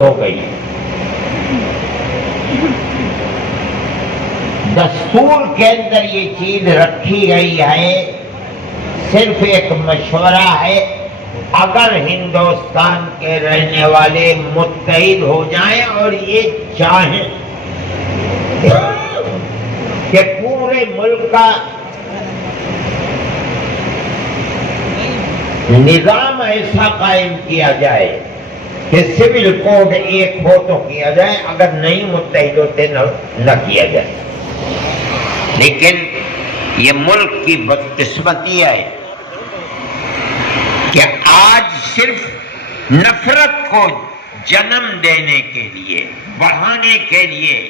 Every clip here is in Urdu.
ہو گئی. دستور کے اندر یہ چیز رکھی گئی ہے، صرف ایک مشورہ ہے. اگر ہندوستان کے رہنے والے متحد ہو جائیں اور یہ چاہیں کہ پورے ملک کا نظام ایسا قائم کیا جائے کہ سول کوڈ ایک ہو تو کیا جائے، اگر نہیں متحد ہوتے نہ کیا جائے. لیکن یہ ملک کی بدقسمتی ہے کہ آج صرف نفرت کو جنم دینے کے لیے، بڑھانے کے لیے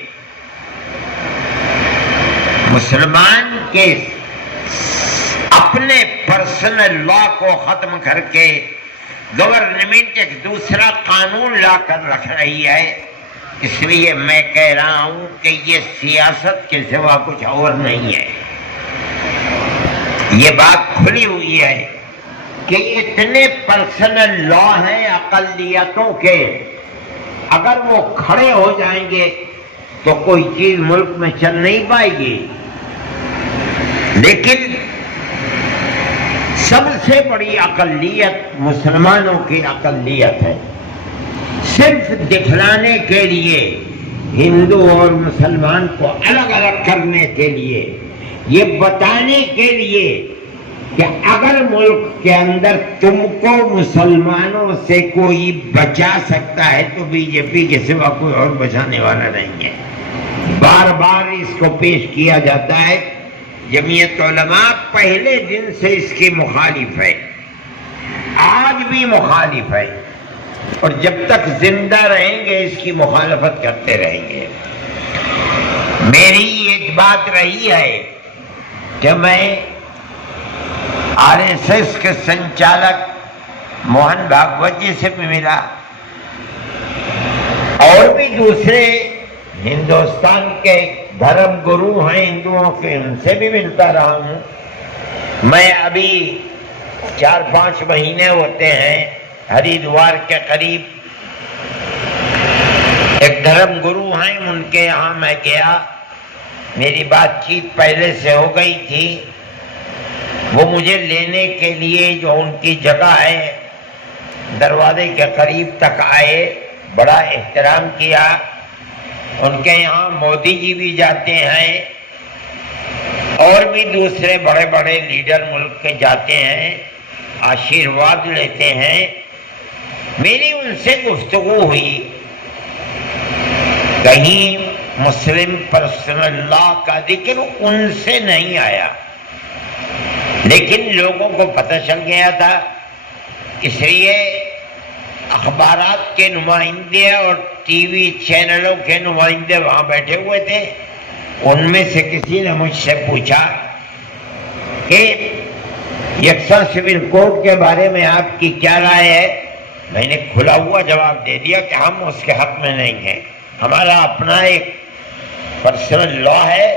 مسلمان کے اپنے پرسنل لا کو ختم کر کے گورنمنٹ ایک دوسرا قانون لا کر رکھ رہی ہے. اس لیے میں کہہ رہا ہوں کہ یہ سیاست کے سوا کچھ اور نہیں ہے. یہ بات کھلی ہوئی ہے کہ اتنے پرسنل لا ہیں اقلیتوں کے، اگر وہ کھڑے ہو جائیں گے تو کوئی چیز ملک میں چل نہیں پائے گی. لیکن سب سے بڑی اقلیت مسلمانوں کی اقلیت ہے. صرف دکھلانے کے لیے، ہندو اور مسلمان کو الگ الگ کرنے کے لیے، یہ بتانے کے لیے کہ اگر ملک کے اندر تم کو مسلمانوں سے کوئی بچا سکتا ہے تو بی جے پی کے سوا کوئی اور بچانے والا نہیں ہے. بار بار اس کو پیش کیا جاتا ہے. جمعیت علماء پہلے دن سے اس کی مخالف ہے، آج بھی مخالف ہے، اور جب تک زندہ رہیں گے اس کی مخالفت کرتے رہیں گے. میری ایک بات رہی ہے کہ میں آر ایس ایس کے سنچالک موہن بھاگوت جی سے بھی ملا، اور بھی دوسرے ہندوستان کے دھرم گرو ہیں ہندوؤں کے، ان سے بھی ملتا رہا ہوں. میں ابھی 4-5 مہینے ہوتے ہیں ہریدوار کے قریب ایک دھرم گرو ہیں، ان کے یہاں میں گیا. میری بات چیت پہلے سے ہو گئی تھی. وہ مجھے لینے کے لیے جو ان کی جگہ ہے دروازے کے قریب تک آئے، بڑا احترام کیا. ان کے یہاں مودی جی بھی جاتے ہیں اور بھی دوسرے بڑے بڑے لیڈر ملک کے جاتے ہیں، آشیرواد لیتے ہیں. میری ان سے گفتگو ہوئی، کہیں مسلم پرسنل لا کا ذکر ان سے نہیں آیا، لیکن لوگوں کو پتہ چل گیا تھا. اس لیے اخبارات کے نمائندے اور ٹی وی چینلوں کے نمائندے وہاں بیٹھے ہوئے تھے. ان میں سے کسی نے مجھ سے پوچھا کہ یکساں سول کوڈ کے بارے میں آپ کی کیا رائے ہے. میں نے کھلا ہوا جواب دے دیا کہ ہم اس کے حق میں نہیں ہیں. ہمارا اپنا ایک پرسنل لا ہے،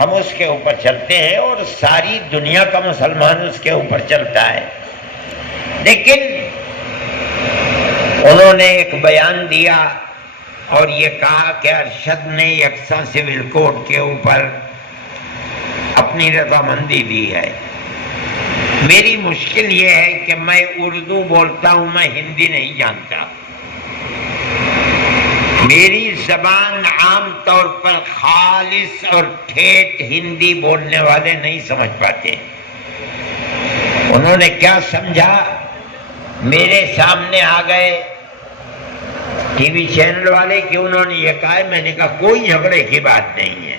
ہم اس کے اوپر چلتے ہیں اور ساری دنیا کا مسلمان اس کے اوپر چلتا ہے. لیکن انہوں نے ایک بیان دیا اور یہ کہا کہ ارشد نے یکساں سول کوڈ کے اوپر اپنی رضامندی دی ہے. میری مشکل یہ ہے کہ میں اردو بولتا ہوں، میں ہندی نہیں جانتا. میری زبان عام طور پر خالص اور ٹھیٹ ہندی بولنے والے نہیں سمجھ پاتے. انہوں نے کیا سمجھا، میرے سامنے آ گئے ٹی وی چینل والے کہ انہوں نے یہ کہا. میں نے کہا کوئی جھگڑے کی بات نہیں ہے.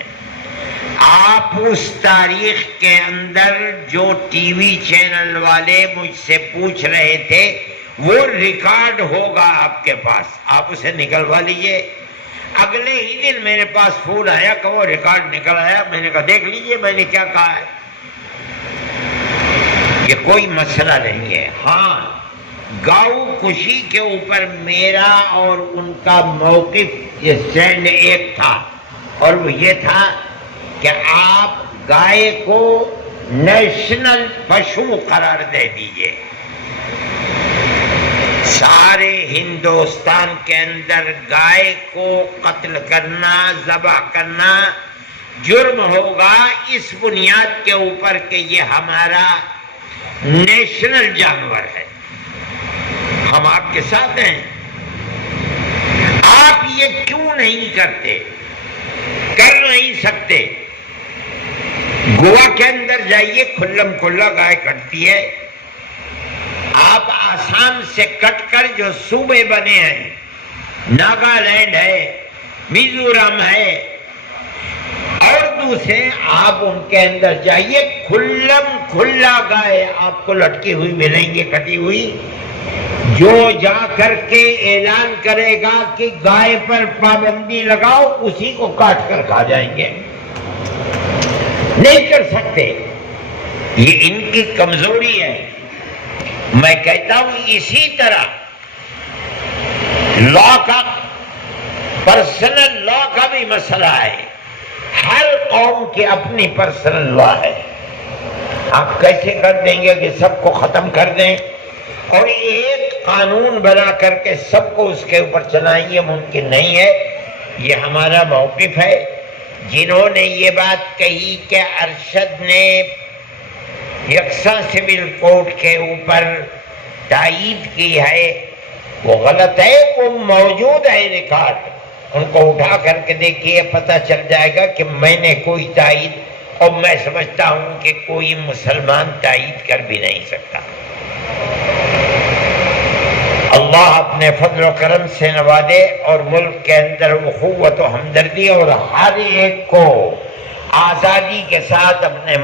آپ اس تاریخ کے اندر جو ٹی وی چینل والے مجھ سے پوچھ رہے تھے وہ ریکارڈ ہوگا آپ کے پاس، آپ اسے نکلوا لیجئے. اگلے ہی دن میرے پاس فون آیا کہ وہ ریکارڈ نکل آیا. میں نے کہا دیکھ لیجئے میں نے کیا کہا ہے. یہ کوئی مسئلہ نہیں ہے. ہاں، گاؤ کشی کے اوپر میرا اور ان کا موقف یہ اسٹینڈ ایک تھا، اور وہ یہ تھا کہ آپ گائے کو نیشنل پشو قرار دے دیجئے. سارے ہندوستان کے اندر گائے کو قتل کرنا، ذبح کرنا جرم ہوگا اس بنیاد کے اوپر کہ یہ ہمارا نیشنل جانور ہے، ہم آپ کے ساتھ ہیں، آپ یہ کیوں نہیں کرتے؟ کر نہیں سکتے؟ گوا کے اندر جائیے، کھلم کھلا گائے کٹتی ہے۔ آپ آسام سے کٹ کر جو صوبے بنے ہیں، ناگالینڈ ہے، میزورم ہے اور دوسرے، آپ ان کے اندر جائیے، کھلم کھلا گائے آپ کو لٹکی ہوئی ملیں گے، کٹی ہوئی۔ جو جا کر کے اعلان کرے گا کہ گائے پر پابندی لگاؤ، اسی کو کاٹ کر کھا جائیں گے۔ نہیں کر سکتے، یہ ان کی کمزوری ہے۔ میں کہتا ہوں اسی طرح لا کا، پرسنل لا کا بھی مسئلہ ہے، ہر قوم کی اپنی پرسنل لا ہے۔ آپ کیسے کر دیں گے کہ سب کو ختم کر دیں اور ایک قانون بنا کر کے سب کو اس کے اوپر چلائیں؟ یہ ممکن نہیں ہے۔ یہ ہمارا موقف ہے۔ جنہوں نے یہ بات کہی کہ ارشد نے یکساں سول کوڈ کے اوپر تائید کی ہے، وہ غلط ہے۔ وہ موجود ہے ریکارڈ، ان کو اٹھا کر کے دیکھیے، پتہ چل جائے گا کہ میں نے کوئی تائید، اور میں سمجھتا ہوں کہ کوئی مسلمان تائید کر بھی نہیں سکتا۔ اللہ اپنے فضل و کرم سے نوازے اور ملک کے اندر اخوت و ہمدردی اور ہر ایک کو آزادی کے ساتھ اپنے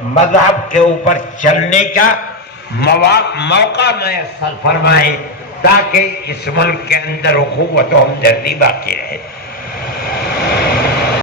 مذہب کے اوپر چلنے کا موقع میسر فرمائے، تاکہ اس ملک کے اندر اخوت و ہمدردی باقی رہے۔